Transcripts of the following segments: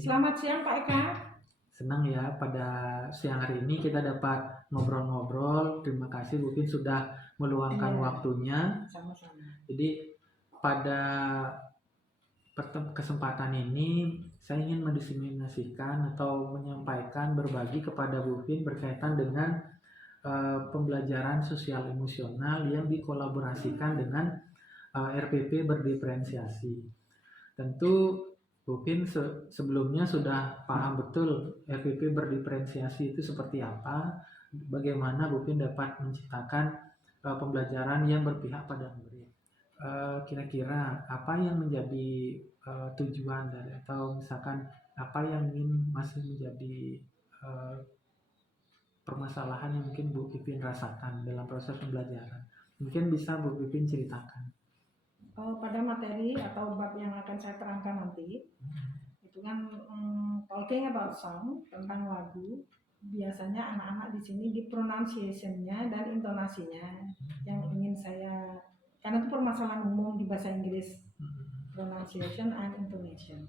Selamat siang Pak Eka. Senang ya pada siang hari ini kita dapat ngobrol-ngobrol. Terima kasih Bu Pin sudah meluangkan waktunya. Sama-sama. Jadi pada kesempatan ini saya ingin mendiseminasikan atau menyampaikan berbagi kepada Bu Pin berkaitan dengan pembelajaran sosial emosional yang dikolaborasikan dengan RPP berdiferensiasi. Tentu Bu Pin sebelumnya sudah paham betul RPP berdiferensiasi itu seperti apa, bagaimana Bu Pin dapat menciptakan pembelajaran yang berpihak pada murid. Kira-kira apa yang menjadi tujuan dari atau misalkan apa yang masih menjadi permasalahan yang mungkin Bu Pipin rasakan dalam proses pembelajaran. Mungkin bisa Bu Pipin ceritakan. Pada materi atau bab yang akan saya terangkan nanti, itu kan talking about song, tentang lagu. Biasanya anak-anak di sini di pronunciation-nya dan intonasinya yang ingin saya, karena itu permasalahan umum di bahasa Inggris, pronunciation and intonation.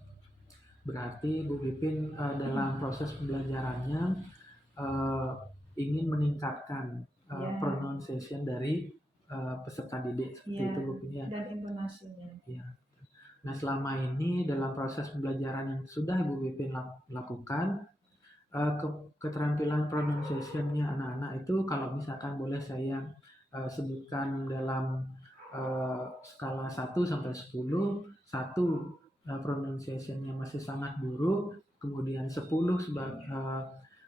Berarti Bu Pipin dalam proses pembelajarannya ingin meningkatkan pronunciation dari peserta didik seperti itu Bu Pin ya. Dan intonasinya. Ya. Nah selama ini dalam proses pembelajaran yang sudah Bu Pipin lakukan, keterampilan pronunciation-nya anak-anak itu kalau misalkan boleh saya sebutkan dalam skala 1 sampai 10, 1 pronunciation-nya masih sangat buruk, kemudian 10 sebagai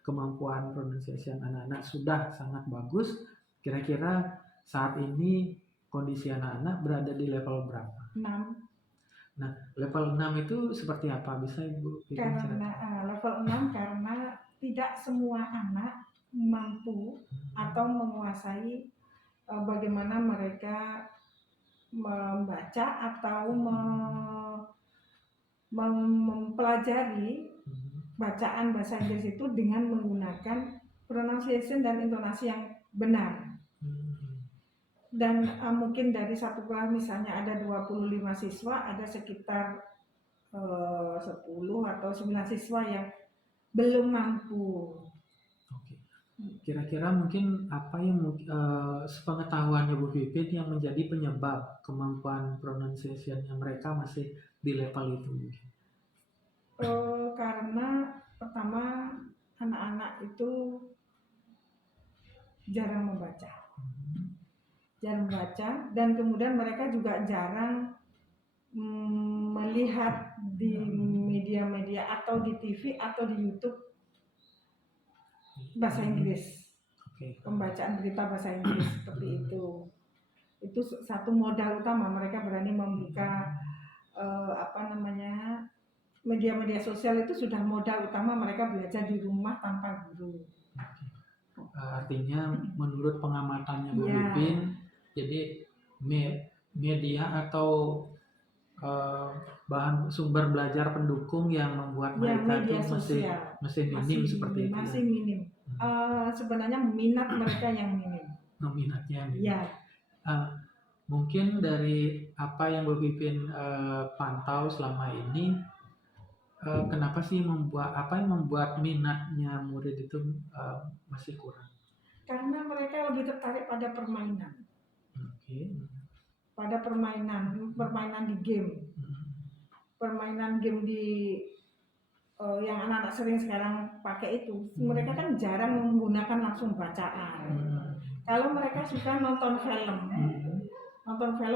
kemampuan pronunciation anak-anak sudah sangat bagus. Kira-kira saat ini kondisi anak-anak berada di level berapa? 6. Nah, level 6 itu seperti apa? Bisa Ibu karena level 6 karena tidak semua anak mampu atau menguasai bagaimana mereka membaca atau mempelajari bacaan bahasa Inggris itu dengan menggunakan pronunciation dan intonasi yang benar. Dan mungkin dari satu kelas misalnya ada 25 siswa, ada sekitar 10 atau 9 siswa yang belum mampu. Oke. Kira-kira mungkin apa yang sepengetahuannya Bu Pipin yang menjadi penyebab kemampuan pronunciation-nya mereka masih di level itu? Karena pertama anak-anak itu jarang membaca. Dan kemudian mereka juga jarang melihat di media-media atau di TV atau di YouTube bahasa Inggris. Pembacaan berita bahasa Inggris seperti itu. Itu satu modal utama, mereka berani membuka media-media sosial itu sudah modal utama mereka belajar di rumah tanpa guru. Artinya menurut pengamatannya Bu Pipin, jadi media atau bahan sumber belajar pendukung yang membuat mereka itu masih minim seperti itu. Masih minim. Sebenarnya minat mereka yang minim. Minatnya minim. Ya. Mungkin dari apa yang Bu Pipin pantau selama ini, kenapa sih apa yang membuat minatnya murid itu masih kurang? Karena mereka lebih tertarik pada permainan. Pada permainan di game. Permainan game di yang anak-anak sering sekarang pakai itu, mereka kan jarang menggunakan langsung bacaan. Kalau mereka suka nonton film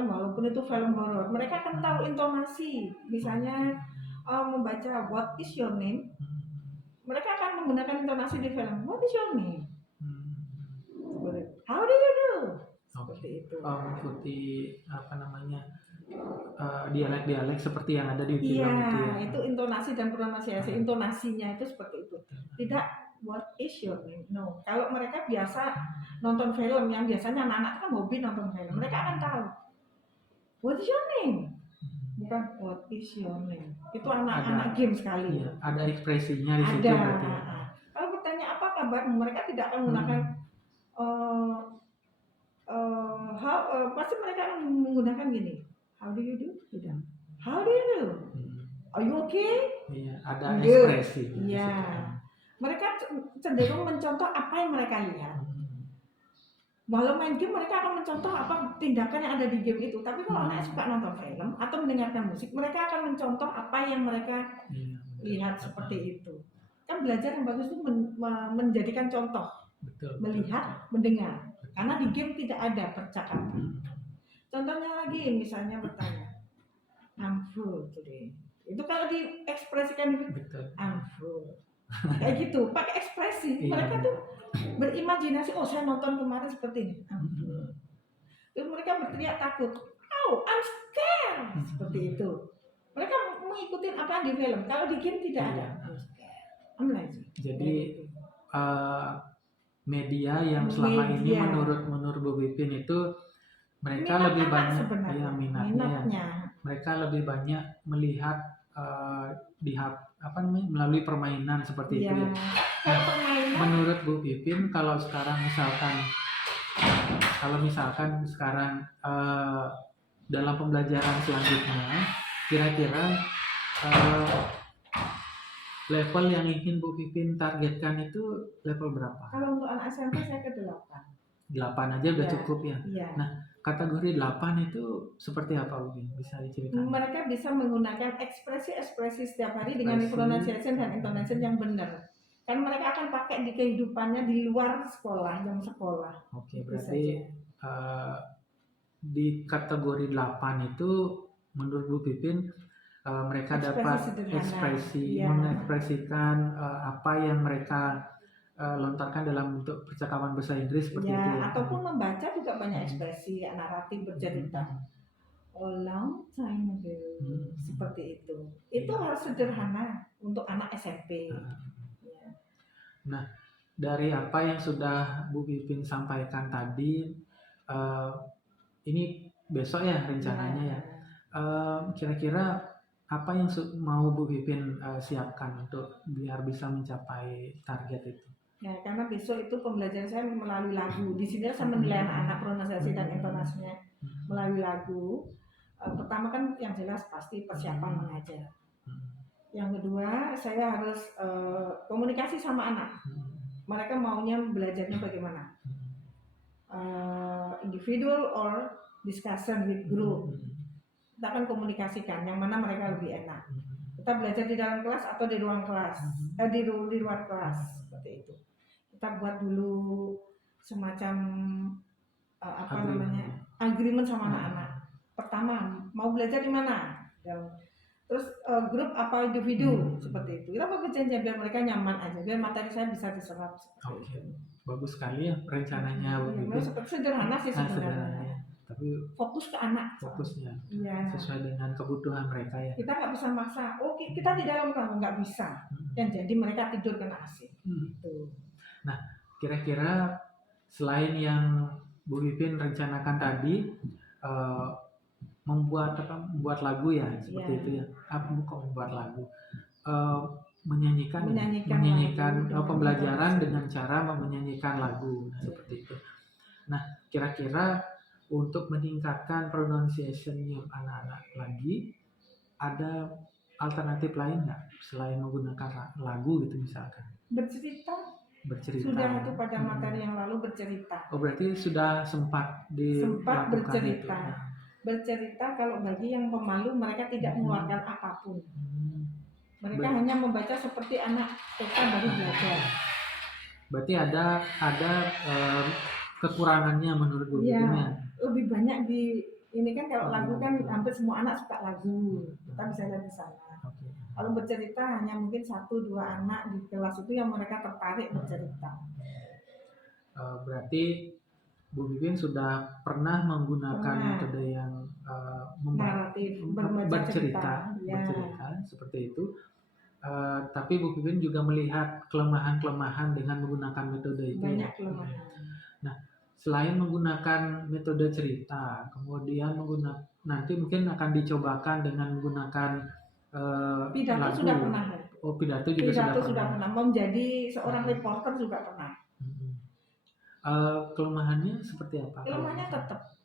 walaupun itu film horor, mereka kan tahu intonasi. Misalnya membaca what is your name, mereka akan menggunakan intonasi di film. What is your name? How do you do? Seperti itu. Mengikuti dialek-dialek seperti yang ada di film itu ya. Itu intonasi dan pronunciasi. Intonasinya itu seperti itu. Tidak what is your name? No. Kalau mereka biasa nonton film, yang biasanya anak-anak kan hobi nonton film, mereka akan tahu what is your name? Bukan what is your name. Itu anak-anak game sekali. Iya, ada ekspresinya di situ berarti. Kalau bertanya apa kabarmu, mereka tidak akan menggunakan pasti mereka akan menggunakan gini. How do you do? Tidak. How do you do? Are you okay? Iya, ada Good. ekspresi. Iya. Mereka cenderung mencontoh apa yang mereka lihat. Walau main game mereka akan mencontoh apa tindakan yang ada di game itu. Tapi kalau anak suka nonton film atau mendengarkan musik, mereka akan mencontoh apa yang mereka lihat seperti itu. Kan belajar yang bagus itu menjadikan contoh, melihat, mendengar. Karena di game tidak ada percakapan. Contohnya lagi, misalnya bertanya, I'm full today. Itu kalau diekspresikan itu, I'm full. Kayak gitu, pakai ekspresi. Mereka tuh berimajinasi, oh saya nonton kemarin seperti ini. I'm full. Terus mereka berteriak takut, oh I'm scared. Seperti itu. Mereka mengikuti apa di film. Kalau di game tidak ada. I'm scared. I'm lazy. Jadi media yang selama ini menurut Bu Pipin itu mereka minat lebih banyak sebenarnya. minatnya. Mereka lebih banyak melihat melalui permainan seperti itu ya. Menurut Bu Pipin kalau misalkan sekarang dalam pembelajaran selanjutnya kira-kira level yang ingin Bu Pipin targetkan itu level berapa? Kalau untuk anak SMP saya ke 8. 8 aja udah cukup ya? Iya. Nah, kategori 8 itu seperti apa Bu Pipin? Bisa diceritakan? Mereka bisa menggunakan ekspresi-ekspresi setiap hari dengan pronunciation dan intonation yang benar. Kan mereka akan pakai di kehidupannya di luar sekolah, jam sekolah. Oke, berarti di kategori 8 itu menurut Bu Pipin mereka dapat mengekspresikan apa yang mereka lontarkan dalam bentuk percakapan bahasa Inggris seperti itu ya. Ataupun membaca juga banyak ekspresi, naratif bercerita. A long time ago, seperti itu. Itu harus sederhana untuk anak SMP. Nah, dari apa yang sudah Bu Pipin sampaikan tadi, ini besok ya rencananya ya. Kira-kira apa yang mau Bu Pipin siapkan untuk biar bisa mencapai target itu? Ya, karena besok itu pembelajaran saya melalui lagu. Di sini saya menilai anak-anak pronunciasi dan intonasinya melalui lagu. Pertama kan yang jelas pasti persiapan mengajar. Yang kedua saya harus komunikasi sama anak. Mereka maunya belajarnya bagaimana? Individual or discussion with group. Kita akan komunikasikan yang mana mereka lebih enak. Kita belajar di dalam kelas atau di ruang kelas, di luar kelas seperti itu. Kita buat dulu semacam agreement sama anak-anak. Pertama, mau belajar di mana? Terus grup apa individu seperti itu. Kita mau berjanji biar mereka nyaman aja, biar materi saya bisa diserap. Oke, bagus sekali ya rencananya. Sederhana sih sebenarnya. Tapi fokus ke anak. Fokusnya sesuai dengan kebutuhan mereka ya. Kita nggak bisa maksa. Oke, kita di dalam kamar nggak bisa. Dan jadi mereka tidur kena AC. Gitu. Nah, kira-kira selain yang Bu Pipin rencanakan tadi, membuat lagu ya seperti itu ya. Bukan membuat lagu, menyanyikan pembelajaran dengan cara menyanyikan lagu seperti itu. Nah, kira-kira untuk meningkatkan pronunciation-nya anak-anak lagi, ada alternatif lain nggak selain menggunakan lagu gitu misalkan? Bercerita. Bercerita. Sudah itu pada materi yang lalu bercerita. Oh, berarti sudah sempat bercerita. Itu. Bercerita kalau bagi yang pemalu mereka tidak mengeluarkan apapun. Mereka hanya membaca seperti anak TK baru belajar. Berarti ada kekurangannya menurut Bu Pipin ya? Lebih banyak di ini kan kalau lagu kan hampir semua anak suka lagu. Kita bisa lihat di sana. Kalau bercerita hanya mungkin 1-2 anak di kelas itu yang mereka tertarik bercerita. Berarti Bu Pipin sudah pernah menggunakan metode yang naratif, bercerita seperti itu. Tapi Bu Pipin juga melihat kelemahan-kelemahan dengan menggunakan metode itu. Banyak kelemahan. Nah, selain menggunakan metode cerita, kemudian nanti mungkin akan dicobakan dengan menggunakan pidato lagu. Sudah pernah. Oh, pidato juga sudah pernah. Mau menjadi seorang reporter juga pernah. Kelemahannya seperti apa? Kelemahannya tetap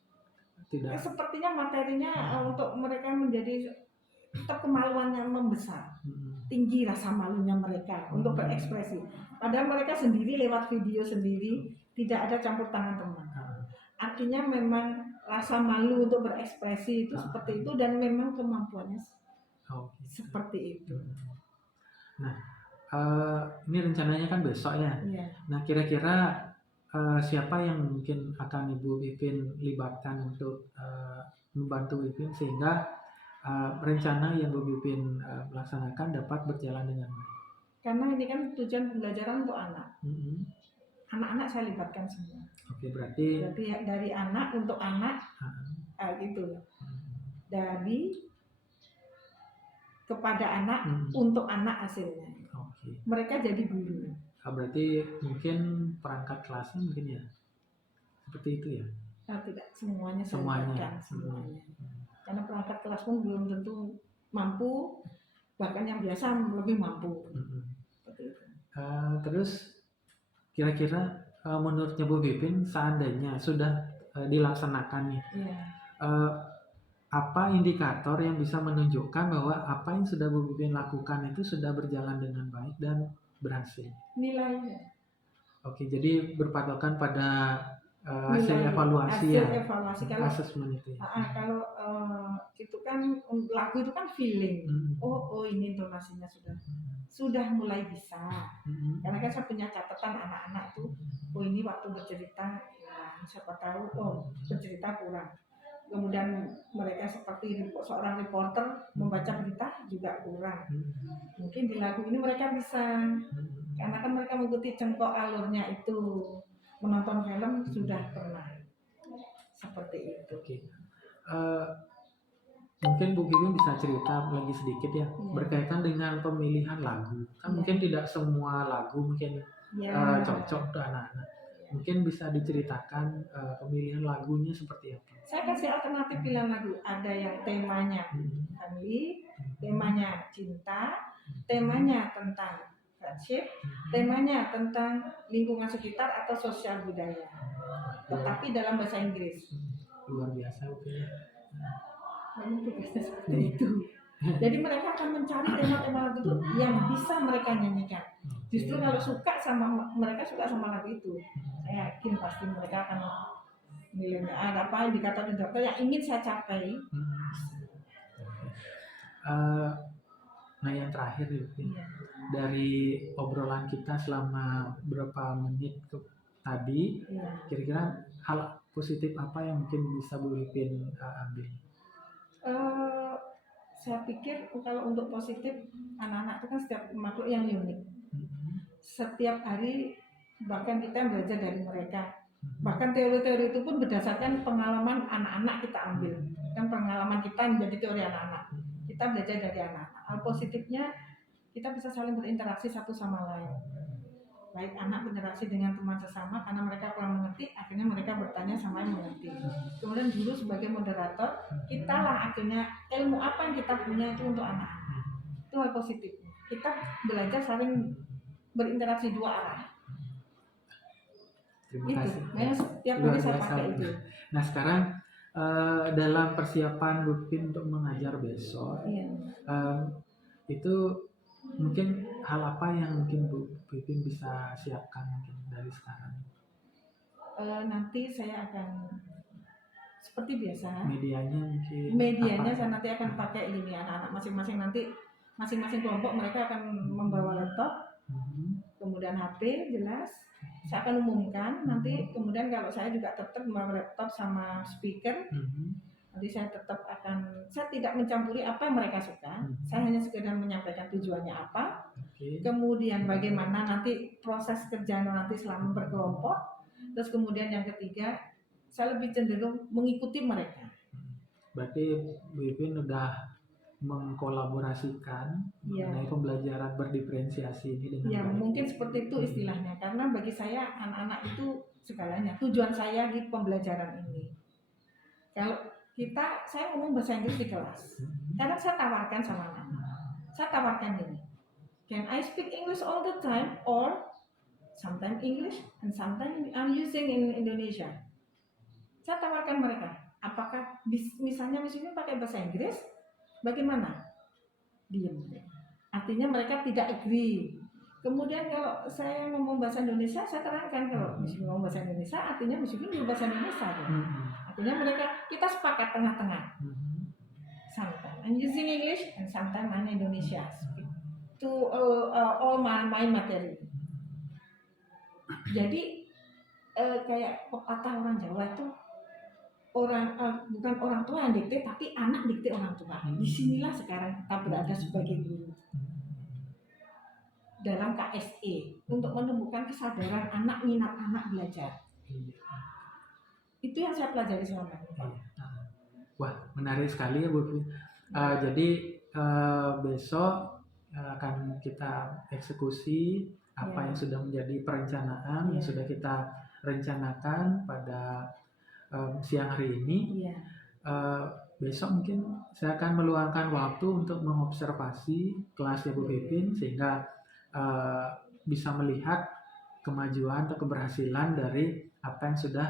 tidak. Sepertinya materinya untuk mereka menjadi tetap kemaluannya membesar, tinggi rasa malunya mereka untuk berekspresi. Padahal mereka sendiri lewat video sendiri, tidak ada campur tangan teman. Artinya memang rasa malu untuk berekspresi itu seperti itu, dan memang kemampuannya seperti itu. Nah, ini rencananya kan besok ya. Iya. Nah, kira-kira siapa yang mungkin akan Ibu Pipin libatkan untuk membantu Pipin sehingga rencana yang Bu Pipin melaksanakan dapat berjalan dengan baik? Karena ini kan tujuan pembelajaran untuk anak. Anak-anak saya libatkan semua. Oke, berarti ya, dari anak untuk anak, gitu. Dari kepada anak untuk anak hasilnya. Oke. Mereka jadi guru. Berarti mungkin perangkat kelasnya mungkin ya seperti itu ya? Tidak semuanya. Semuanya. Karena perangkat kelas pun belum tentu mampu, bahkan yang biasa lebih mampu. Seperti itu. Terus kira-kira menurutnya Bu Pipin seandainya sudah dilaksanakan nih, apa indikator yang bisa menunjukkan bahwa apa yang sudah Bu Pipin lakukan itu sudah berjalan dengan baik dan berhasil? Nilainya. Oke, jadi berpatokan pada hasil evaluasi ya. Evaluasi kalau asesmen itu. Kalau itu kan lagu itu kan feeling. Oh ini intonasinya sudah mulai bisa. Karena kan saya punya catatan anak-anak tuh. Oh ini waktu bercerita kurang. Siapa tahu bercerita kurang. Kemudian mereka seperti seorang reporter membaca berita juga kurang. Mungkin di lagu ini mereka bisa. Karena kan mereka mengikuti cengkok alurnya itu. Menonton film sudah pernah. Seperti itu. Oke. Mungkin Bu Pipin bisa cerita lagi sedikit ya, berkaitan dengan pemilihan lagu. Kan mungkin tidak semua lagu mungkin cocok untuk anak-anak. Mungkin bisa diceritakan pemilihan lagunya seperti apa? Saya kasih alternatif pilihan lagu. Ada yang temanya family, temanya cinta, temanya tentang friendship, temanya tentang lingkungan sekitar atau sosial budaya. Tetapi dalam bahasa Inggris. Luar biasa mungkin. Memang tugasnya seperti itu. Jadi mereka akan mencari tema-tema lagu itu yang bisa mereka nyanyikan. Justru kalau mereka suka sama lagu itu, saya yakin pasti mereka akan nilainya apa indikator-indikator yang ingin saya capai. Nah yang terakhir dari obrolan kita selama berapa menit tadi, kira-kira hal positif apa yang mungkin bisa Bu Pipin ambil? Saya pikir kalau untuk positif, anak-anak itu kan setiap makhluk yang unik. Setiap hari bahkan kita belajar dari mereka. Bahkan teori-teori itu pun berdasarkan pengalaman anak-anak kita ambil. Kan pengalaman kita menjadi teori anak-anak. Kita belajar dari anak-anak. Hal positifnya kita bisa saling berinteraksi satu sama lain. Baik anak berinteraksi dengan teman sesama karena mereka kurang mengerti, akhirnya mereka bertanya sama yang mengerti. Kemudian guru sebagai moderator, kita lah akhirnya ilmu apa yang kita punya itu untuk anak-anak. Itu hal positif. Kita belajar saling berinteraksi dua arah. Terima kasih. Itu, setiap hari saya pakai itu. Nah sekarang dalam persiapan Bu Pipin untuk mengajar besok, itu mungkin hal apa yang mungkin Bu Pipin bisa siapkan mungkin dari sekarang? Nanti saya akan seperti biasa. Medianya saya nanti akan pakai ini anak-anak masing-masing kelompok mereka akan membawa laptop, kemudian HP jelas. Saya akan umumkan nanti. Kemudian kalau saya juga tetap membawa laptop sama speaker. Nanti saya tidak mencampuri apa yang mereka suka. Saya hanya sekedar menyampaikan tujuannya apa. Kemudian bagaimana nanti proses kerjanya nanti selama berkelompok. Terus kemudian yang ketiga, saya lebih cenderung mengikuti mereka. Berarti Bu Pipin udah mengkolaborasikan mengenai pembelajaran berdiferensiasi ini dengan baik. Mungkin seperti itu istilahnya. Karena bagi saya anak-anak itu segalanya. Tujuan saya di pembelajaran ini. Kalau saya ngomong bahasa Inggris di kelas. Kadang saya tawarkan sama anak-anak. Saya tawarkan ini. Can I speak English all the time or sometimes English and sometimes I'm using in Indonesia? Saya tawarkan mereka. Apakah misalnya pakai bahasa Inggris? Bagaimana? Diam. Artinya mereka tidak agree. Kemudian kalau saya ngomong bahasa Indonesia, saya terangkan kalau misalnya ngomong bahasa Indonesia, artinya meskipun di bahasa Indonesia. Artinya mereka, kita sepakat tengah-tengah. Sometimes I'm using English and sometimes I'm Indonesia. To all my materi. Jadi kayak pepatah orang Jawa itu bukan orang tua yang dikte, tapi anak dikte orang tua. Disinilah sekarang kita berada sebagai guru dalam KSE untuk menumbuhkan kesadaran anak, minat anak belajar. Itu yang saya pelajari selama ini. Wah, menarik sekali ya Bu Vin. Jadi besok akan kita eksekusi apa yang sudah menjadi perencanaan yang sudah kita rencanakan pada siang hari ini. Besok mungkin saya akan meluangkan waktu untuk mengobservasi kelasnya Bu Pipin sehingga bisa melihat kemajuan atau keberhasilan dari apa yang sudah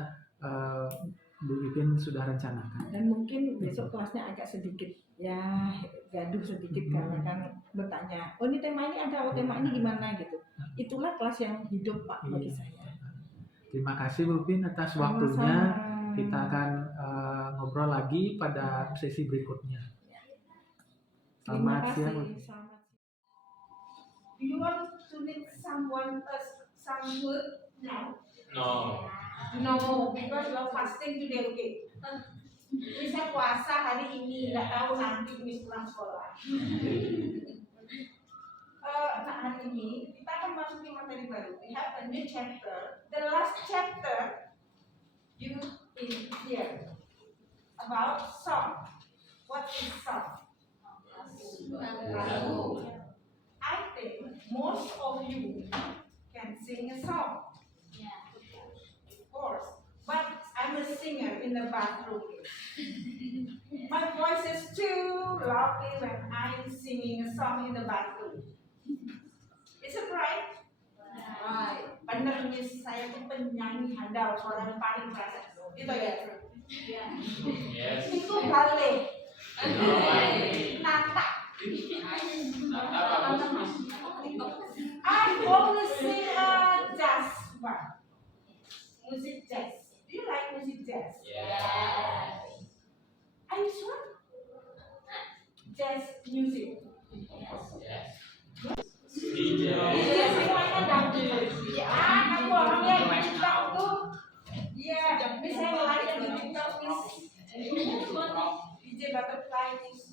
Bu Pipin sudah rencanakan. Dan mungkin besok kelasnya agak sedikit ya gaduh sedikit karena kan bertanya, oh ini tema ini ada, oh tema ini gimana gitu. Itulah kelas yang hidup Pak bagi saya. Terima kasih Bu Pipin atas waktunya. Kita akan ngobrol lagi pada sesi berikutnya. Selamat siang. Do you want to meet someone some food now? No, because you are fasting today, okay? Bisa puasa hari ini, nggak tahu nanti Miss pulang sekolah. Nah hari ini kita akan masuki materi baru. We have a new chapter. The last chapter you in here about song. What is song? Lagu. I think most of you can sing a song. Of course. But I'm a singer in the bathroom. My voice is too lovely when I'm singing a song in the bathroom. Is it right? Right. Benar Miss, saya tuh penyanyi handal, suara yang paling berasa. Gitu ya? Yes. Itu balik. Nata. I always sing jazz one. Music jazz. Do you like music jazz? Yes. Are you sure? Jazz music. Yes. DJ semuanya dangdut. Kamu orangnya di TikTok tuh. Iya, misalnya like di TikTok DJ Butterfly is.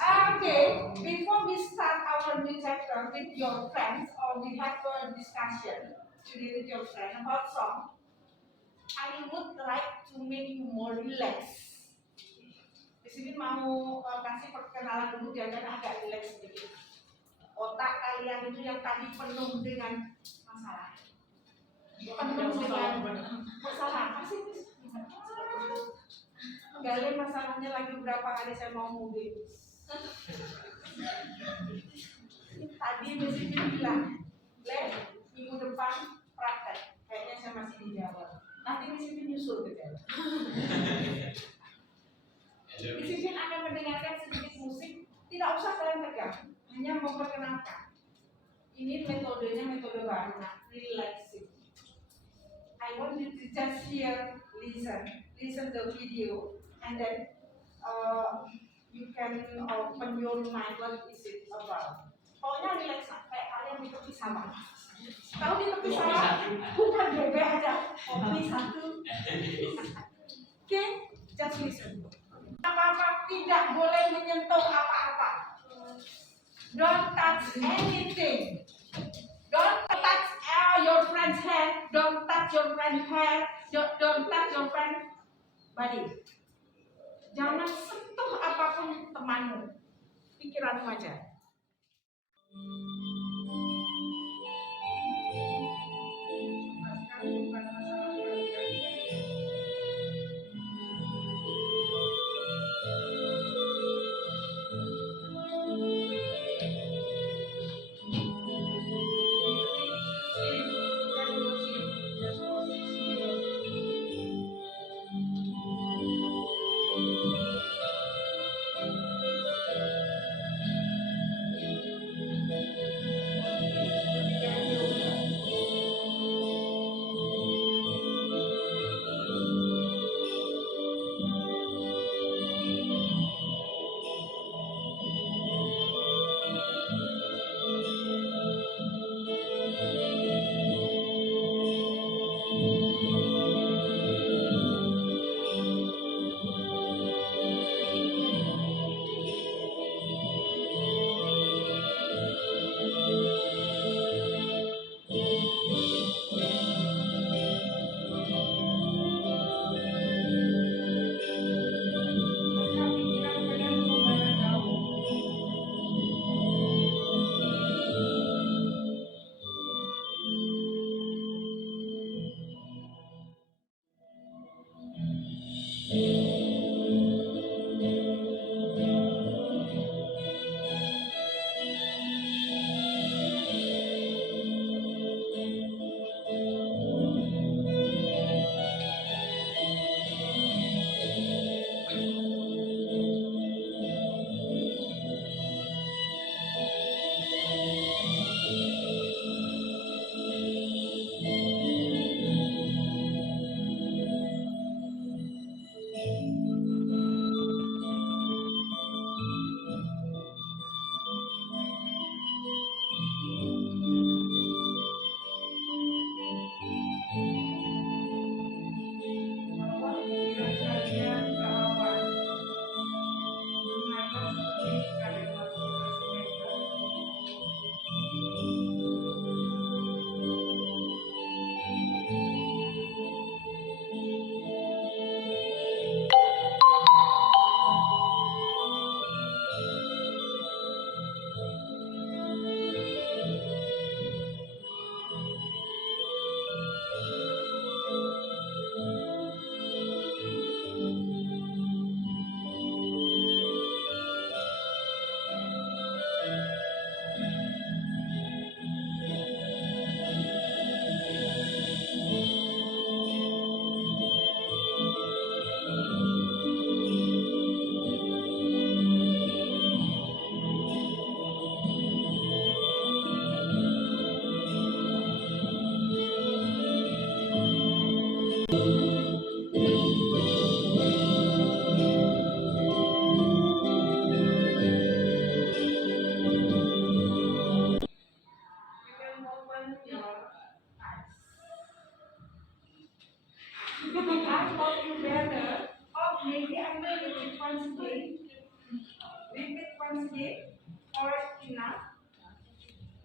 Okay, before we start our new chapter with your friends, or we have a discussion today with your friend about song, I would like to make you more relaxed. Di sini mau kasih perkenalan dulu biar agak relax sedikit. Otak kalian itu yang tadi penuh dengan masalah. Penuh dengan masalah. Gali masalahnya lagi berapa kali saya mau mudik. Tadi mesinnya bilang, minggu depan praktek. Kayaknya saya masih di Jawa. Nanti mesinnya nyusul ke Jawa. Mesinnya akan mendengarkan sedikit musik. Tidak usah kalian tegang, hanya memperkenalkan. Ini metodenya metode baru, relaxing. I want you to just hear, listen the video, and then you can open your mind. What is it about? Pokoknya relax, kayak kalian di tepi sawah. Tahu di tepi sawah bukan bebek aja, kopi satu. Okay, just listen. Apa-apa tidak boleh menyentuh apa-apa. Don't touch anything. Don't touch your friend's hand. Don't touch your friend's hair. Don't touch your friend's body. Jangan sentuh apapun temanmu. Pikiranmu aja.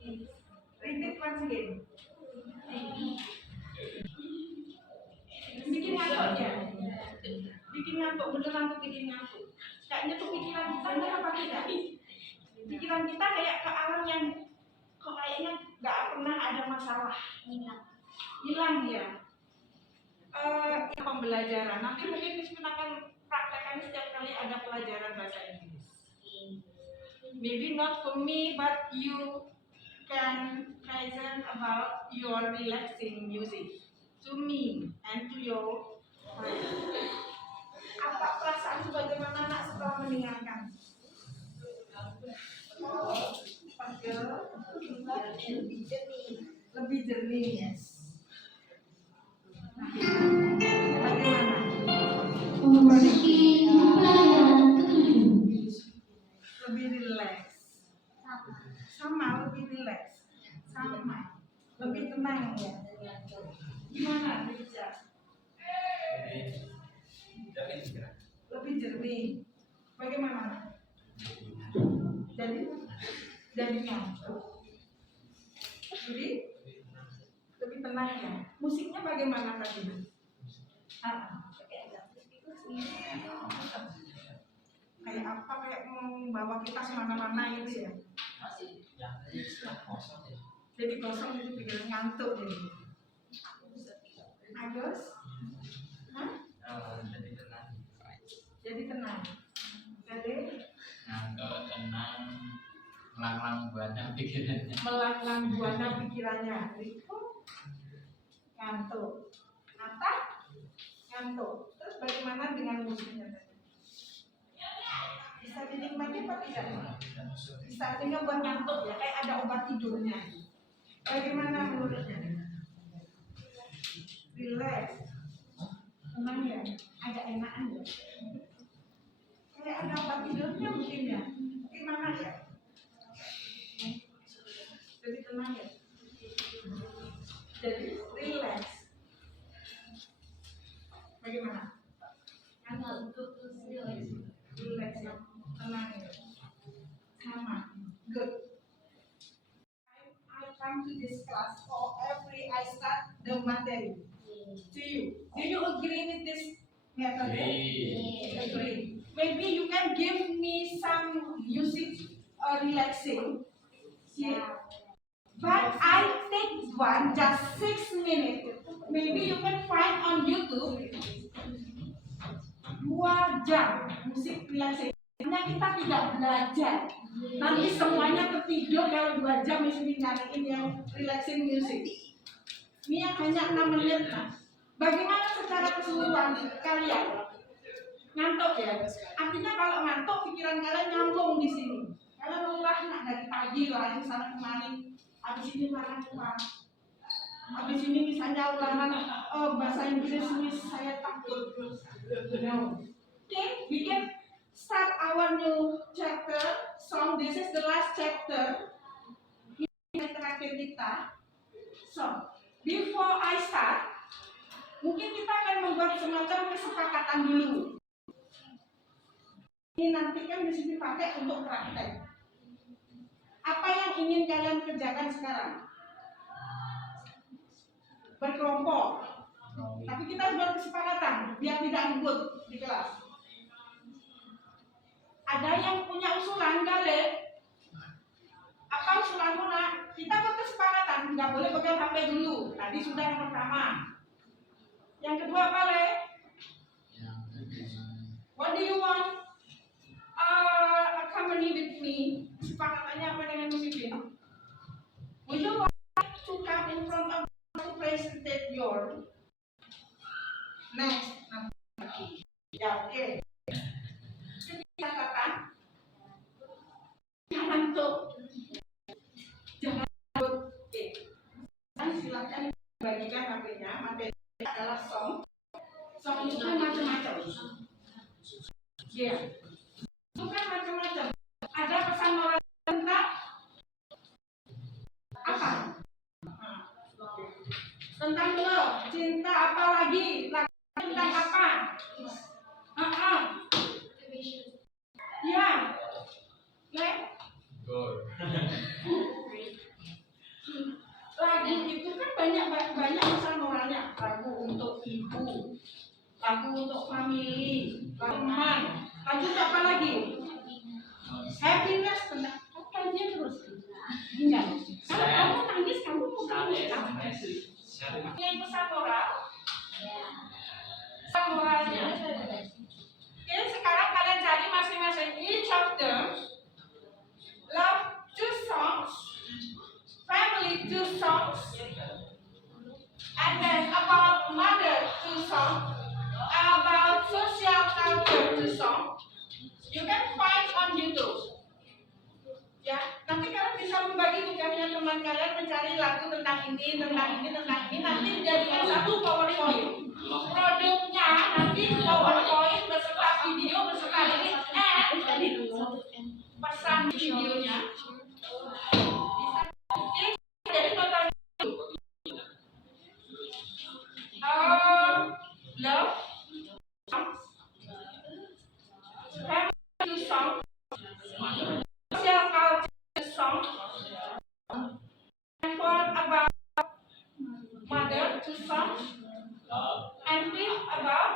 Repeat once again. Bikin ngantuk ya? Bikin ngantuk, beneran tuh bikin ngantuk. Kayaknya tuh pikiran kita nggak apa tidak? Pikiran kita kayak ke arah yang kok kayaknya nggak pernah ada masalah. Hilang ya. Pembelajaran. Nanti mungkin Miss Pun akan praktekkan setiap kali ada pelajaran bahasa Inggris. Maybe not for me, but you can present about your relaxing music to me and to your mind. Apa perasaan sebagaimana anak setelah mendengarkan? Lebih jernih, yes. Bagaimana? Lebih rileks. Sama, lebih rileks. Sama. Lebih tenang ya. Gimana, Riza? Lebih jernih. Bagaimana? Jadi ngantuk. Jadi lebih tenang ya. Musiknya bagaimana tadi? Kayak apa? Kayak membawa kita semana-mana gitu ya. Jadi kosong itu pikiran ngantuk jadi. Agus? Hah? Jadi tenang. Jadi ngantuk, tenang, melanglang buana pikirannya. melanglang buana pikirannya. Itu ngantuk. Apa? Ngantuk. Terus bagaimana dengan musiknya tadi? Bisa dinikmati apa tidak? Bisa sehingga buat ngantuk ya, kayak ada obat tidurnya. Bagaimana menurutnya? Relax. Tenang ya, agak enakan ya. Kayak ada obat tidurnya mungkin ya. Gimana ya? Jadi tenang ya. Jadi relax. Bagaimana? Relax ya, tenang ya. Sama. Good. I come to this class for every I start the material to you. Do you agree with this method? Agree. Maybe you can give me some music relaxing. Yeah. But I take one just 6 minutes. Maybe you can find on YouTube 2 jam musik relaxing. Hanya kita tidak belajar. Nanti semuanya tertidur kalau 2 jam mesti nyariin yang relaxing music. Ini yang hanya 6 menit. Nah, bagaimana secara keseluruhan kalian? Ngantuk ya? Artinya kalau ngantuk pikiran kalian nyambung di sini. Kalian lelah dari pagi lari sana kemari. Habis ini marah-marah. Habis ini misalnya ulangan bahasa Inggris saya takut. Okay, we can start our new chapter. So this is the last chapter. Ini terakhir kita. So before I start, mungkin kita akan membuat semacam kesepakatan dulu. Ini nanti kan bisa dipakai untuk praktek. Apa yang ingin kalian kerjakan sekarang? Berkelompok. Tapi kita buat kesepakatan biar tidak ribut di kelas. Ada yang punya usulan, Gale? Apa usulanmu nak? Kita buat kesepakatan, nggak boleh pegang HP dulu. Tadi sudah yang pertama. Yang kedua apa, Le? What do you want? Accompany with me. Kesepakatannya apa dengan Musibin? Would you like to come in front of to presentate your next? Ya, oke. Catatan. Jangan tuh. Jangan tuh. Oke. Silakan bagikan HP-nya. Materi adalah song. Song itu kan macam-macam. Ya. Itu kan macam-macam. Ada pesan moral tentang apa? Tentang love, cinta, apa lagi? Tentang apa? Ya. Le? lagu untuk family, teman, lagu apa lagi? Happiness, tentang apa aja terus? Enggak. Kalau kamu nangis, kamu mau nangis apa? Yang pesan moral, pesan moralnya. Oke, sekarang kalian cari masing-masing each of them. Love 2 songs, family 2 songs, and then about mother 2 songs, about social culture 2 songs. You can find on YouTube. Ya, nanti kalian bisa membagi tugasnya teman kalian mencari lagu tentang ini, tentang ini, tentang ini. Nanti jadikan satu PowerPoint. Produknya nanti PowerPoint beserta video beserta ini, pesan videonya. Bisa jadi total love family song, social culture song, and for about mother 2 songs, and fifth about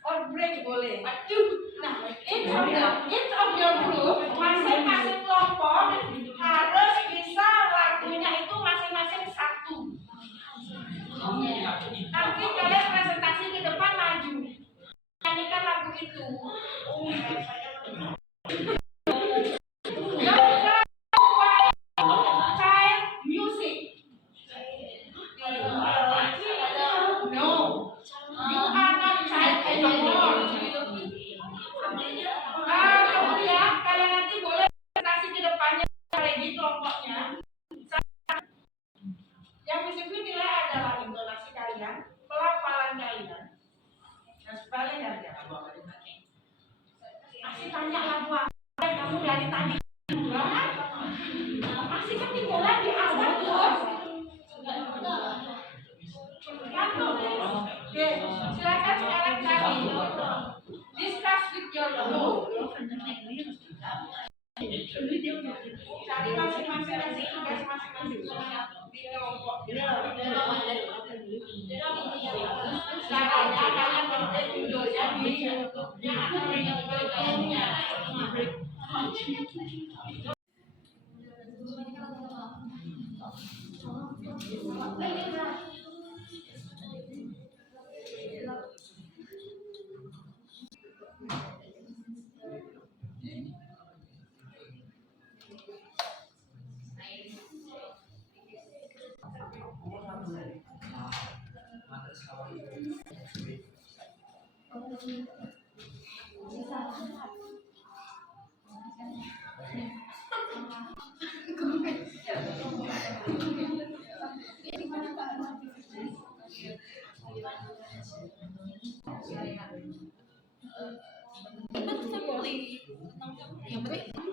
or break boleh. Nah, each of your group, masing-masing kelompok harus bisa lagunya itu masing-masing 1. Nanti kalian presentasi ke depan maju, nyanyikan lagu itu. Child music. No, you are not child anymore. Kemudian kalian nanti boleh presentasi ke depannya lagi kelompoknya. Yang disiplin nilai adalah intonasi kalian, pelafalan kalian, dan spelling kalian. Masih tanya lagu apa kamu dari tadi? Masih ketinggalan di awal bos. Oke, silakan sekarang cari. Discuss with your group. Cari masing-masing tugas masing-masing di kelompok. Caranya kalian berarti judulnya di YouTube-nya atau di YouTube-nya.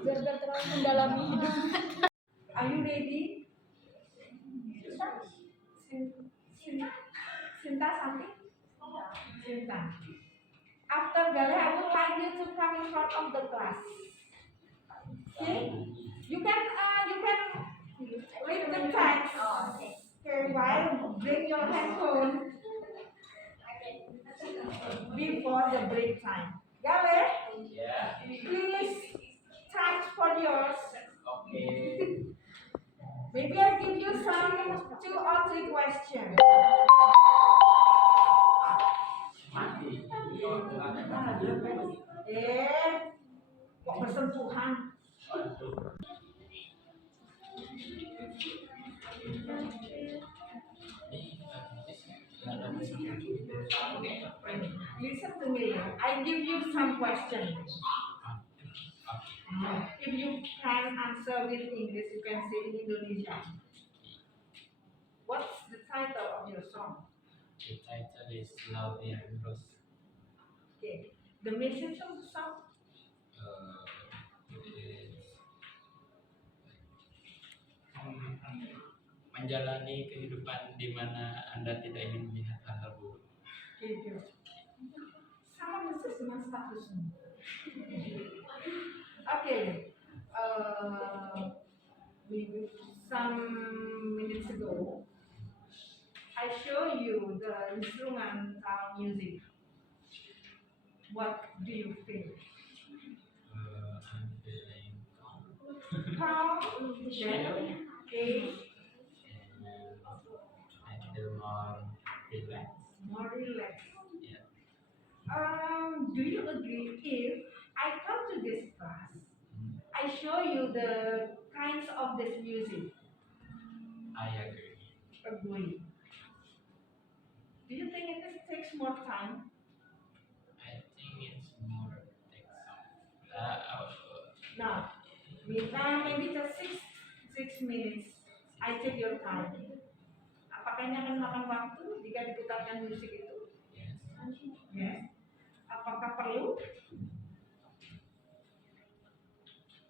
Biar terlalu mendalami hidup. Are you ready? Sinta something? Sinta. After Gale, I would like you to come in front of the class. Okay? You can read the text. Okay, while bring your headphone before the break time. Gale? Yeah. Please type for yours. Okay. Maybe I'll give you some 2 or 3 questions. Kok bersentuhan? Listen to me. I give you some questions. If you can answer with English, you can say in Indonesia. What's the title of your song? The title is Love and Rose. Okay. The message of the song? Menjalani kehidupan di mana Anda tidak ingin melihat hal-hal buruk. Gitu. Sama persis dengan statusmu. Oke. some minutes ago, I show you the instrumental music. What do you feel? I'm feeling calm Calm, then, okay, and I feel more relaxed. more relaxed. Yeah, Do you agree if I come to this class, mm, I show you the kinds of this music? I agree. Agree. Do you think it takes more time? I think it's more takes off. No. Maybe just six minutes. I take your time. Apakah ini akan makan waktu jika diputarkan musik itu? Yes. Yes. Apakah perlu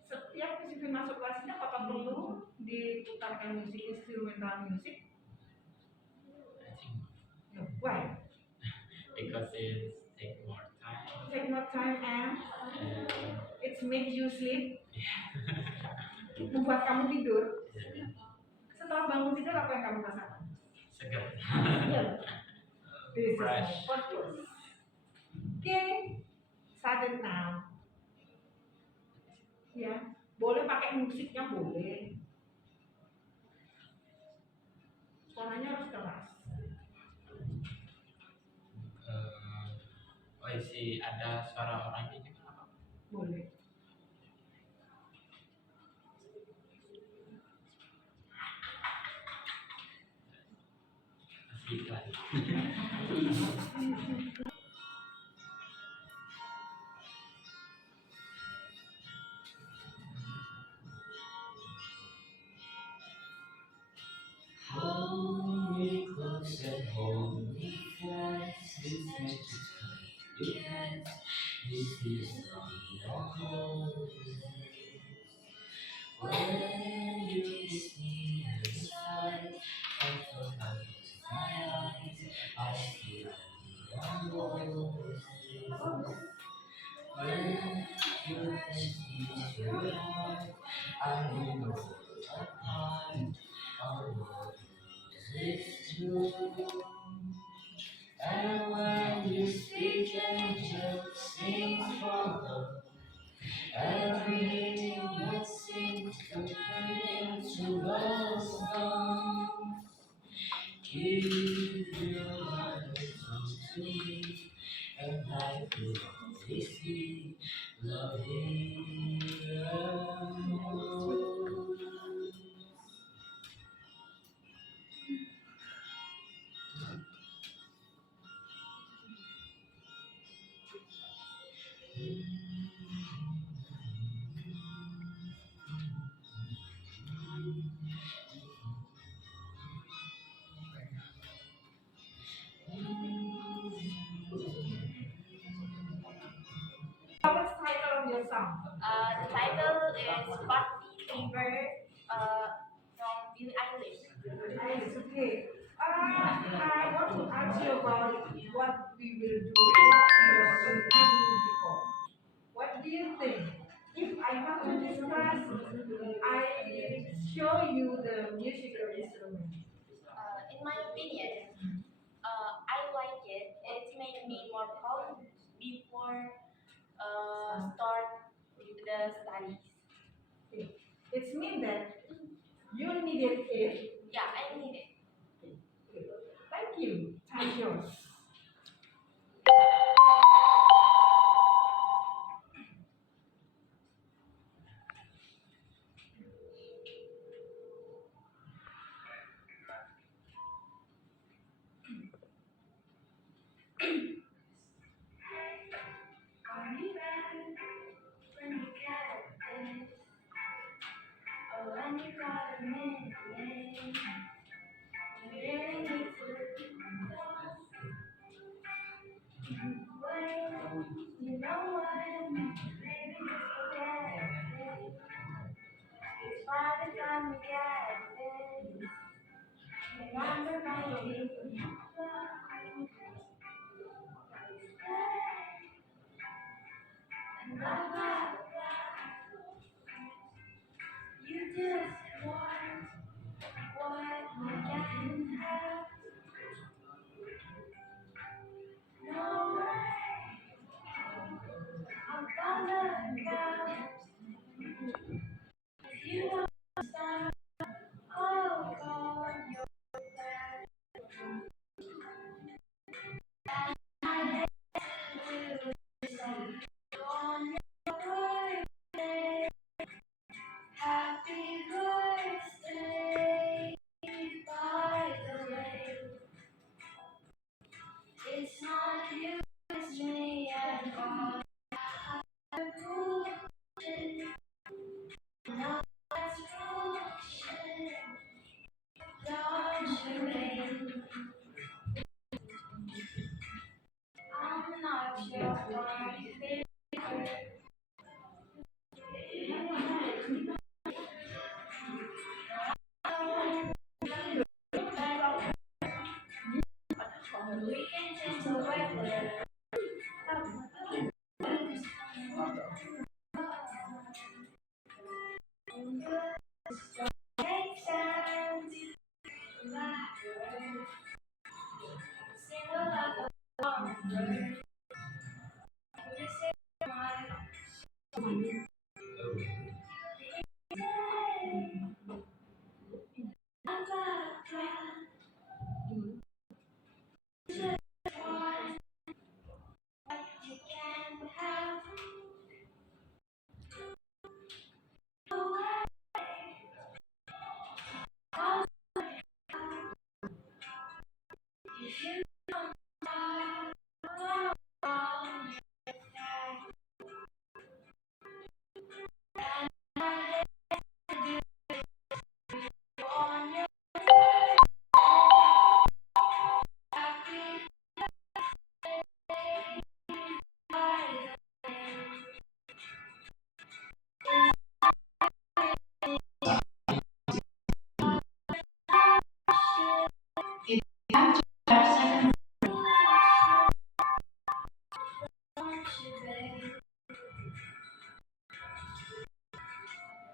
setiap musisi masuk kelas ini apakah perlu diputarkan musik instrumental musik? I think No. Why? because it take more time Take more time and and it makes you sleep. Membuat kamu tidur. yeah, Setelah bangun tidur apa yang kamu rasakan? segar. This is Fresh. my purpose. Okay, start it now. Ya, boleh pakai musiknya boleh. Suaranya harus keras. Oh isi ada suara orangnya juga nggak apa-apa. Boleh. Masih iklan. Hold me close and hold me fast. It's meant to tie your hands. Is this on your clothes? When you kiss me inside, and from out my eyes, I feel the roses. When you kiss me to your heart, I know apart. Our world is true. And when you speak, angels sing from love. Every word seems to turn into love song. Keep your heart to me, and life will always be loving. What's the title of your song? The title is Party Fever from Billie Eilish. Nice, okay. I want to ask you about what we will do, what we are going to do before. What do you think? If I come to this class, I show you the musical instrument. In my opinion, I like it. It makes me more calm before start the studies. It means that you needed it. Yeah, I need it. Thank you. Time is yours. Call me back when you got this. Oh, when you got a minute. You really need to wait. You know what? Maybe just forget it. It's by the time you get this. Remember my name. And blah, blah, blah. You just want What's your favorite? We can change the weather. Make sense. Sing along. We say you can have if you on your happy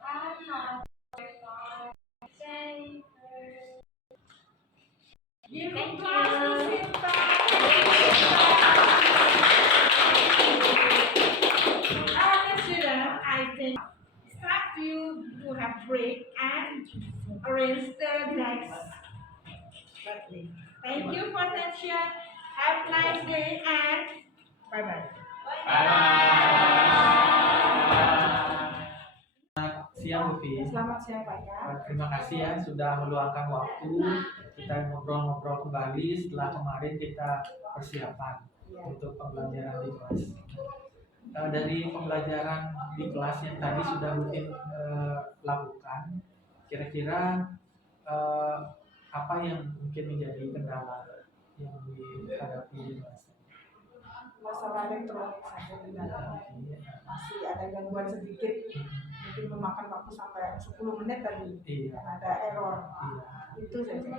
I'm not safer. Give Thank applause to you. Sinta. Okay, students, I think it's time for you to have break and arrange the next birthday. Thank you for attention. Have a nice day and bye-bye. Siang, Luffy. Selamat siang Pak ya. Terima kasih ya sudah meluangkan waktu kita ngobrol-ngobrol kembali setelah kemarin kita persiapan untuk pembelajaran di kelas. Dari pembelajaran di kelas yang tadi sudah Luffy lakukan, kira-kira apa yang mungkin menjadi kendala yang dihadapi di kelas? Masalah elektronik saja di dalam. Masih ada gangguan sedikit. Mungkin memakan waktu sampai 10 menit tadi. Iya. Ada error. Iya. Itu saja.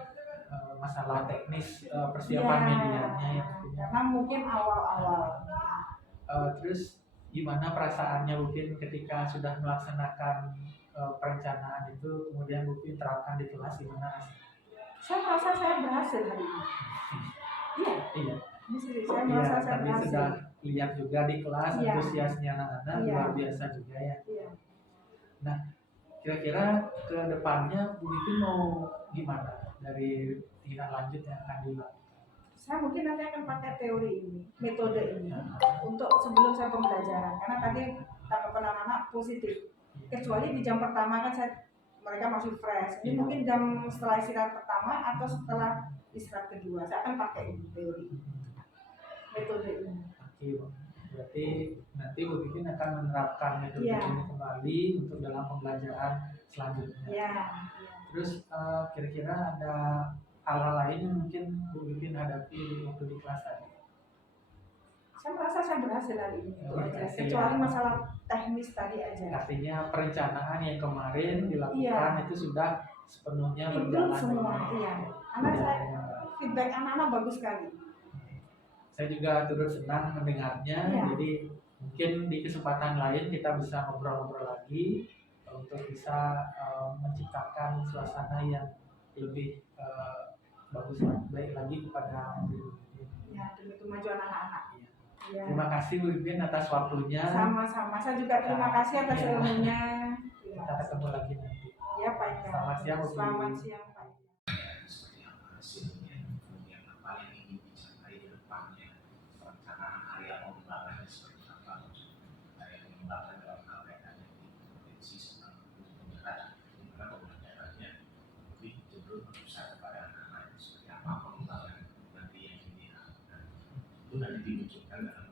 Masalah teknis persiapan Iya. medianya yang Karena mungkin awal-awal. Terus gimana perasaannya mungkin ketika sudah melaksanakan perencanaan itu kemudian mungkin terapkan di kelas, gimana rasanya? Saya merasa saya berhasil hari ini. Iya. Iya. Ini serius, saya merasa saya Kami berhasil. sudah lihat juga di kelas Iya. antusiasnya anak-anak Iya. luar biasa juga ya. Iya. Nah, kira-kira ke depannya Bu Ipi mau gimana dari tindak lanjut yang akan dilakukan? Saya mungkin nanti akan pakai teori ini, metode ini untuk sebelum saya pembelajaran. Karena tadi tanggapan anak-anak positif. Kecuali di jam pertama kan mereka masih fresh. Ini Iya. mungkin jam setelah istirahat pertama atau setelah istirahat kedua. Saya akan pakai ini teori, metode ini. Oke, Bu. Berarti nanti Bu Pipin akan menerapkan metode Iya. ini kembali untuk dalam pembelajaran selanjutnya. Iya. Terus kira-kira ada hal-hal lain yang mungkin Bu Pipin hadapi waktu di kelas tadi? Saya merasa saya berhasil hari ini. Itu aja. Berhasil, Kecuali ya. masalah teknis tadi aja. Artinya perencanaan yang kemarin dilakukan Iya. itu sudah sepenuhnya Improve berjalan semua, dengan- iya. Karena berjalan saya dengan baik. feedback anak-anak bagus sekali. Saya juga turut senang mendengarnya. Iya. Jadi mungkin di kesempatan lain kita bisa ngobrol-ngobrol lagi untuk bisa menciptakan suasana yang lebih bagus, baik lagi kepada diri. Ya, demi kemajuan anak-anak. Iya. Ya. Terima kasih Bu Ibin atas waktunya. Sama-sama. Saya juga terima kasih atas Iya. ilmunya. Kita ketemu lagi nanti. Ya, Pak Ika. Selamat siang, Bu. Selamat siang, Pak Ika. seperti apa hasilnya, kemudian apa yang ingin dicapai ke depannya, perencanaan area pengembangannya seperti apa, area pengembangan dalam hal kaitannya di potensi serta pembelajaran, dimana pembelajarannya lebih cenderung berpusat kepada anak-anak seperti apa pengembangan nanti yang ingin dilakukan. Itu nanti dimunculkan dalam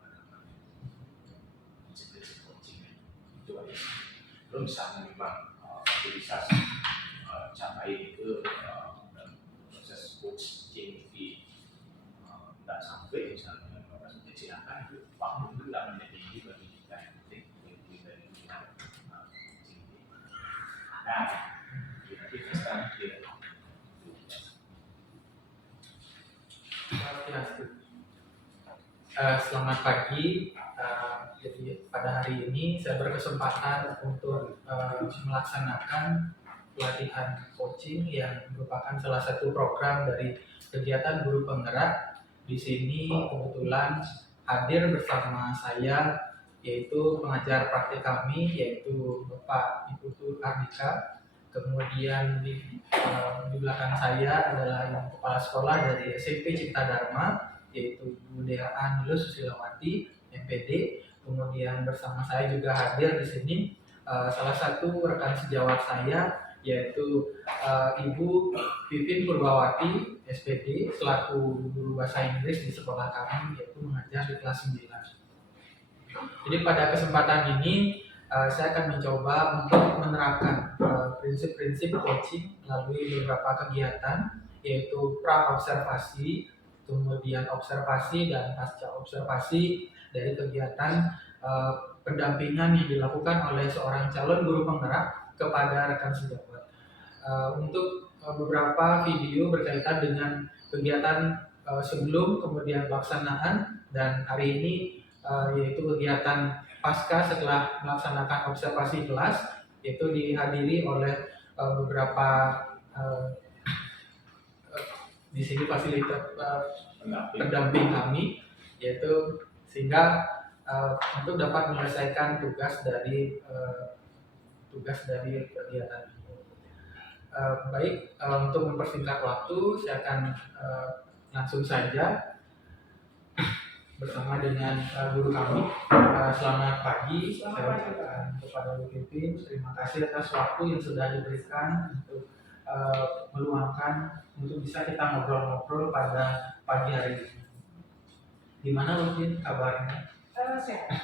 integrasi coaching itu aja. Belum misalnya memang bisa capai itu proses coaching di tidak sampai misalnya silakan waktu itu tidak menjadi tinggi bagi kita yang penting tinggi dari pilihan tinggi. Nah, berarti sekarang dia Selamat pagi. Jadi pada hari ini saya berkesempatan untuk melaksanakan pelatihan coaching yang merupakan salah satu program dari kegiatan guru penggerak. Di sini kebetulan hadir bersama saya yaitu pengajar praktik kami yaitu Bapak Ibu Tur Ardika. Kemudian di belakang saya adalah Ibu Kepala Sekolah dari SMP Cipta Dharma yaitu Bu Dea Anilus Susilawati MPD. Kemudian bersama saya juga hadir di sini salah satu rekan sejawat saya yaitu Ibu Vivin Purbawati SPD selaku guru bahasa Inggris di sekolah kami yaitu mengajar di kelas 9. Jadi pada kesempatan ini saya akan mencoba untuk menerapkan prinsip-prinsip coaching melalui beberapa kegiatan yaitu pra-observasi, kemudian observasi dan pasca observasi dari kegiatan pendampingan yang dilakukan oleh seorang calon guru penggerak kepada rekan sejawat. Untuk beberapa video berkaitan dengan kegiatan sebelum kemudian pelaksanaan dan hari ini yaitu kegiatan pasca setelah melaksanakan observasi kelas yaitu dihadiri oleh beberapa di sini fasilitas pendamping kami yaitu sehingga untuk dapat menyelesaikan tugas dari kegiatan ini. Baik, untuk mempersingkat waktu saya akan langsung saja bersama dengan guru kami. Selamat pagi. Saya ucapkan kepada Bu Pipin terima kasih atas waktu yang sudah diberikan untuk meluangkan untuk bisa kita ngobrol-ngobrol pada pagi hari ini. Gimana Bu Pipin kabarnya? Sehat.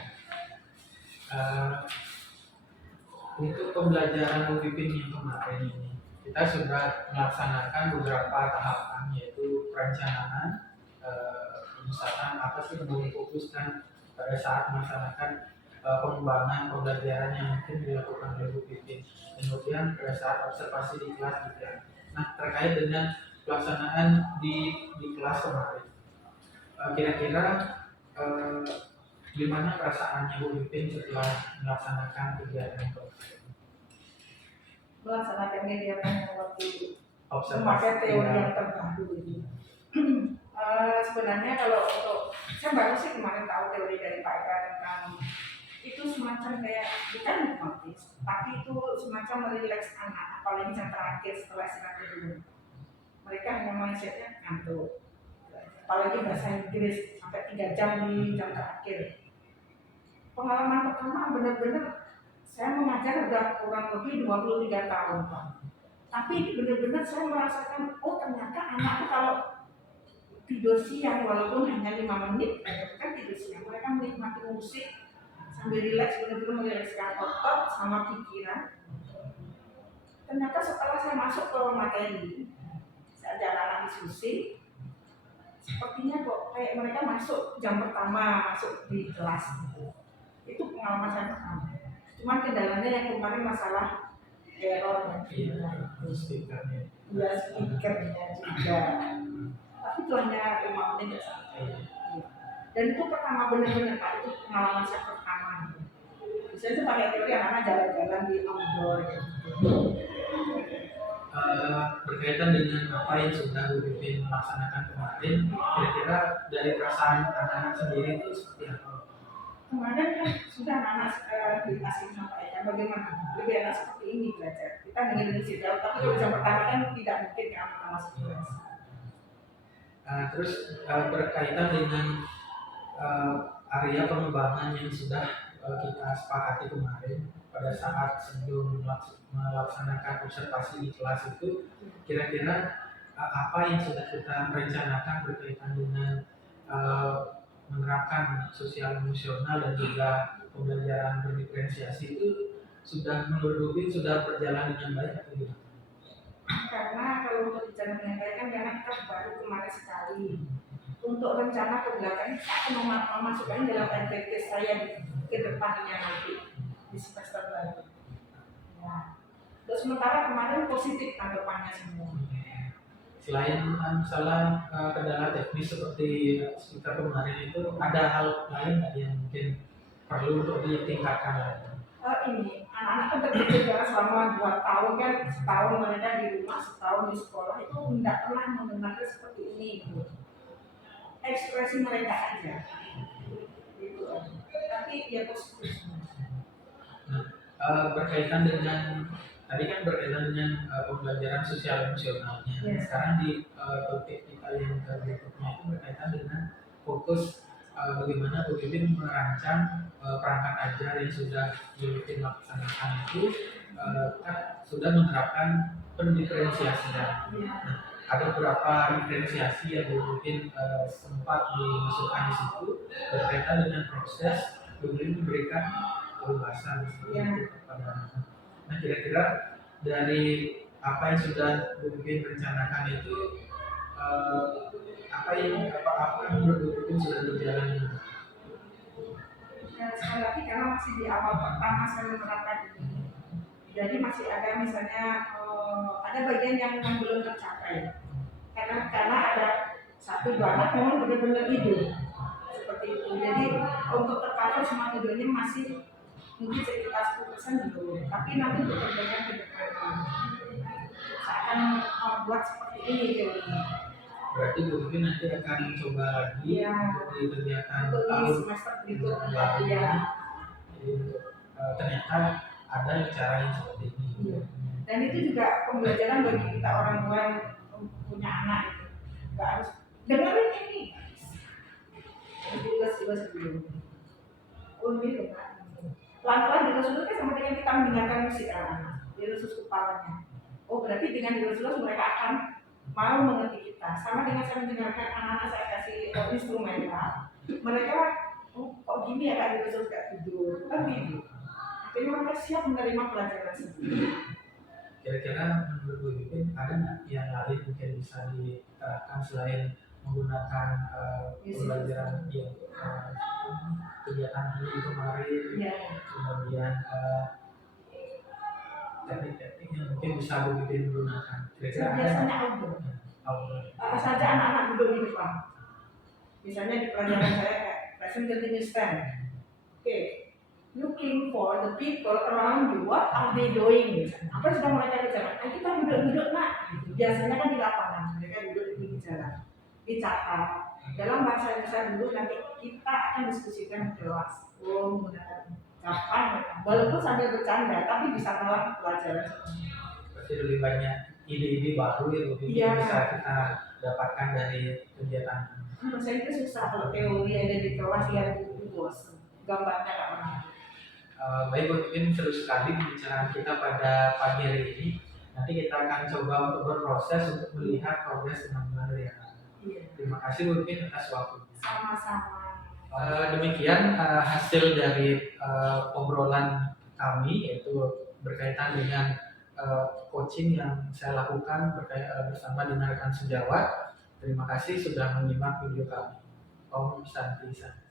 Untuk pembelajaran Bu Pipin yang kemarin ini kita sudah melaksanakan beberapa tahapan yaitu perencanaan, misalkan apa sih yang mau difokuskan pada saat melaksanakan pengembangan pembelajaran yang mungkin dilakukan oleh Bu Pipin. Kemudian pada saat observasi di kelas juga. Nah terkait dengan pelaksanaan di kelas kemarin, kira-kira gimana perasaannya Bu Pipin setelah melaksanakan kegiatan itu? Melaksanakan kegiatan yang waktu Observasi memakai teori yang terbaru ini. Sebenarnya kalau untuk saya baru sih kemarin tahu teori dari Pak Eka tentang itu semacam kayak bukan hipnotis, tapi itu semacam merileks anak, apalagi yang terakhir setelah istirahat kedua. Mereka hanya mindsetnya ngantuk, apalagi bahasa Inggris sampai 3 jam di jam terakhir. Pengalaman pertama benar-benar saya mengajar udah kurang lebih 23 tahun Pak. Tapi ini benar-benar saya merasakan, oh ternyata anak kalau tidur siang walaupun hanya 5 menit, kan tidur siang. Mereka menikmati musik sambil rileks, benar-benar merilekskan otot sama pikiran. Ternyata setelah saya masuk ke materi, saya jalan diskusi, sepertinya kok kayak mereka masuk jam pertama masuk di kelas. Itu pengalaman saya pertama. Cuman kendalanya yang kemarin masalah error dan speakernya. ya speakernya juga. Tapi itu hanya 5 menit saja. Dan itu pertama benar-benar Pak, itu pengalaman saya pertama. Saya tuh pakai teori anak jalan-jalan di outdoor gitu. Berkaitan dengan apa yang sudah Bu Pipin melaksanakan kemarin, kira-kira dari perasaan anak-anak sendiri itu seperti apa? Kemarin kan sudah anak dikasih sampaikan bagaimana lebih enak seperti ini belajar. Kita ingin isi jauh, tapi kalau jam pertama kan tidak mungkin ke anak masuk kelas. Terus berkaitan dengan area pengembangan yang sudah kita sepakati kemarin pada saat sebelum melaksanakan observasi di kelas itu, kira-kira apa yang sudah kita rencanakan berkaitan dengan menerapkan sosial emosional dan juga pembelajaran berdiferensiasi itu sudah menurut Bupin sudah berjalan dengan baik atau tidak? Karena kalau untuk bicara dengan baik kan karena kita baru kemarin sekali. untuk rencana ke belakang saya akan memasukkan dalam NTT saya ke depannya nanti di semester baru. Ya. Terus sementara kemarin positif tanggapannya semua. Selain misalnya kendala teknis seperti speaker kemarin itu, ada hal lain nggak yang mungkin perlu untuk ditingkatkan lagi? Ini anak-anak kan terbiasa selama 2 tahun kan, setahun mereka di rumah, setahun di sekolah itu tidak pernah mendengar seperti ini gitu. Ekspresi mereka aja gitu aja. Tapi ya positif. Berkaitan dengan tadi kan berkaitan dengan pembelajaran sosial emosionalnya. Yes. Sekarang di topik kita yang berikutnya itu berkaitan dengan fokus bagaimana Bu Pipin merancang perangkat ajar yang sudah Bu Pipin laksanakan itu kan sudah menerapkan pendiferensiasian. Nah, ada beberapa diferensiasi yang Bu Pipin sempat dimasukkan di situ berkaitan dengan proses Bu Pipin memberikan kebebasan seperti itu kepada anak. Nah, kira-kira dari apa yang sudah Bu Pipin rencanakan itu apa yang menurut Bu Pipin sudah berjalan? Dan sekali lagi karena masih di awal pertama saya menerapkan ini, jadi masih ada misalnya ada bagian yang belum tercapai karena ada 1-2 anak memang benar-benar hidup seperti itu. Jadi untuk tercover semua videonya masih mungkin sekitar 10% belum, tapi nanti untuk perbaikan ke depan saya akan membuat seperti ini teorinya. Berarti Bu Pipin nanti akan coba lagi untuk di kegiatan untuk di tahun semester berikutnya baru ya. Jadi ternyata ada cara yang seperti ini. Iya. Dan itu juga pembelajaran bagi kita orang tua yang punya anak itu. Nggak harus dengerin ini. Tugas dulu. Oh gitu kan. Pelan-pelan dilus-lus kan sama dengan kita mendengarkan musik anak-anak. Dilus kepalanya. Oh berarti dengan dilus-lus mereka akan mau mengerti kita. Sama dengan saya mendengarkan anak-anak saya kasih instrumental. Mereka kok gini ya kan dilus kayak tidur. Kan gitu. Jadi mereka siap menerima pelajaran sendiri. Kira-kira menurut Bu Pipin ada nggak yang lain mungkin bisa diterapkan selain menggunakan pembelajaran yang kegiatan ini kemarin, kemudian teknik-teknik yang mungkin bisa Bu Pipin gunakan? Kira-kira ada biasanya outdoor. saja anak-anak duduk di depan. Misalnya di pelajaran saya kayak present continuous tense. Oke. Looking for the people around you, what are they doing? Apa yang sedang mereka kerjakan? Nah, kita duduk-duduk nak. Biasanya kan di lapangan, mereka duduk di pinggir jalan, dicatat. Dalam bahasa Indonesia dulu nanti kita akan diskusikan kelas. Menggunakan kapan mereka, walaupun sambil bercanda, tapi bisa malah pelajaran. Berarti lebih banyak ide-ide baru ya Bu Pipin bisa kita dapatkan dari kegiatan. Saya itu susah kalau teori ada di kelas yang bosan, gambarnya nggak pernah. Baik Bu Pipin, seru sekali pembicaraan kita pada pagi hari ini. Nanti kita akan coba untuk berproses untuk melihat progres dengan benar ya. Terima kasih Bu Pipin atas waktunya. Sama-sama. Demikian hasil dari obrolan kami, yaitu berkaitan dengan coaching yang saya lakukan bersama dengan rekan sejawat. Terima kasih sudah menyimak video kami. Om Santi Santi.